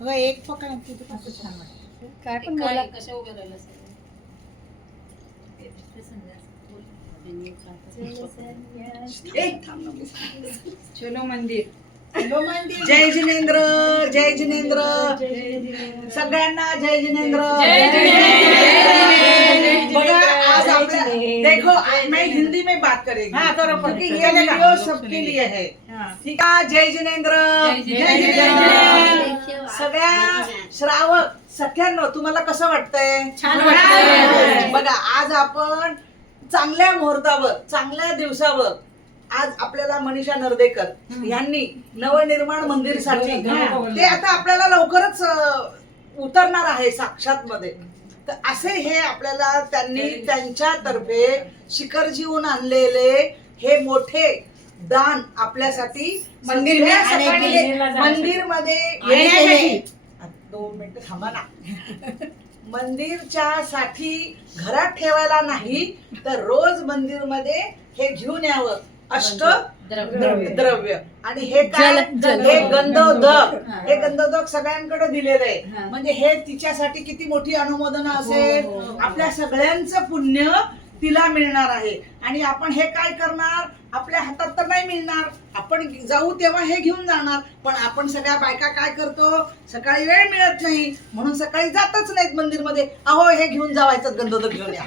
हो एक पकड तिथे कसं छान वाटतं. काय पण बोला. कशा उभ्या राहिला चलो मंदिर. जय जिनेंद्र, जय जिनेंद्र, सगळ्यांना जय जिनेंद्र. बघा आज आपल्या देखो मैं हिंदी में बात करेंगे हाँ, करो, करो. क्योंकि ये वीडियो सबके लिए है. ठीक है. जय जिनेंद्र, जय जिनेंद्र. सगळ्या श्रावक सख्यांनो तुम्हाला कसं वाटतंय? छान वाटतंय. बघा आज आपण चांगल्या मुहूर्तावर चांगल्या दिवसावर आज आपल्याला मनीषा नरदेकर यांनी नवनिर्माण मंदिरसाठी ते आता आपल्याला लवकरच उतरणार आहे साक्षात मध्ये. तर असे हे आपल्याला त्यांनी त्यांच्यातर्फे शिखरजीहून आणलेले हे मोठे दान आपल्यासाठी मंदिर में आने के लिए. मंदिर मध्ये येण्यासाठी. 2 मिनिटं थांबा ना. मंदिरच्या साठी घरात ठेवायला नाही तर रोज मंदिर मध्ये हे घेऊन यावं अष्ट द्रव्य. आणि हे काय हे गंधोदक, हे गंधोदक सगळ्यांकडे दिलेलं आहे. म्हणजे हे तिच्यासाठी किती मोठी अनुमोदन असेल. आपल्या सगळ्यांचं पुण्य तिला मिळणार आहे. आणि आपण हे काय करणार? आपल्या हातात तर नाही मिळणार. आपण जाऊ तेव्हा हे घेऊन जाणार. पण आपण सगळ्या बायका काय करतो? सकाळी वेळ मिळत नाही म्हणून सकाळी जातच नाहीत मंदिरमध्ये. अहो हे घेऊन जावायचं गंधोदक घेऊन या.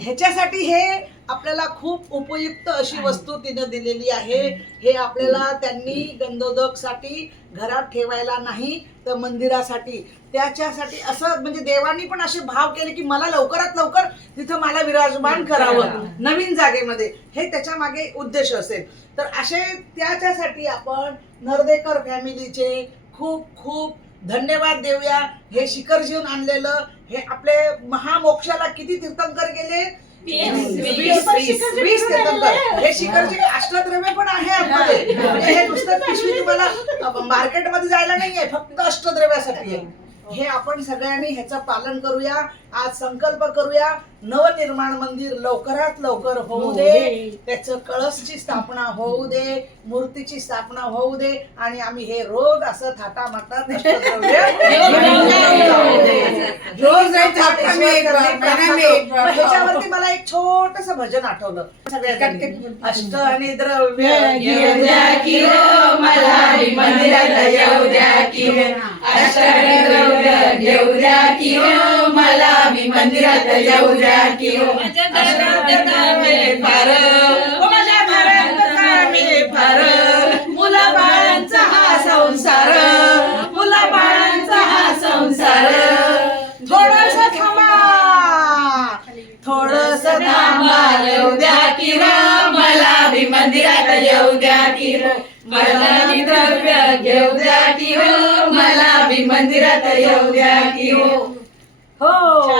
ह्याच्यासाठी हे आपल्याला खूप उपयुक्त अशी वस्तू तिने दिलेली आहे. हे आपल्याला त्यांनी गंधोदक साठी घरात ठेवायला नाही तर मंदिरासाठी त्याच्यासाठी असं म्हणजे देवानी पण असे भाव केले की मला लवकरात लवकर तिथं मला विराजमान करावं नवीन जागेमध्ये. हे त्याच्या मागे उद्देश असेल. तर असे त्याच्यासाठी आपण नरदेकर फॅमिलीचे खूप खूप धन्यवाद देऊया. हे शिखरजीहून आणलेलं हे आपले महामोक्षाला किती तीर्थंकर गेले? 20 तीर्थंकर. हे शिखरजी अष्टद्रव्य पण आहे आतमध्ये. म्हणजे हे नुसतं पिशवी तुम्हाला मार्केटमध्ये जायला नाहीये, फक्त अष्टद्रव्यासाठी आहे. हे आपण सगळ्यांनी ह्याचं पालन करूया. आज संकल्प करूया नवनिर्माण मंदिर लवकरात लवकर होऊ दे. त्याचं कळसची स्थापना होऊ दे, मूर्तीची स्थापना होऊ दे. आणि आम्ही हे रोज असं थाटामाटात अष्टद्रव्य रोज ह्याच्यावरती मला एक छोटस भजन आठवलं सगळ्यांनी. अष्ट आणि द्रव्य घेऊ द्या की हो मला मंदिरात येऊ द्या की हो. अष्ट आणि द्रव्य घेऊ द्या की हो मला मंदिरात येऊ द्या की हो. माझ्या घरात कामे फार, माझ्या घरात कामे फार. मुला बाळांचा हा संसार, मुला बाळांचा हा संसार. थोडस थांबा, थोडस थांबा. येऊ द्या की हो मला मंदिरात येऊ द्या की हो. मला द्रव्य घेऊ द्या की हो मला मंदिरात येऊ द्या की हो. हो.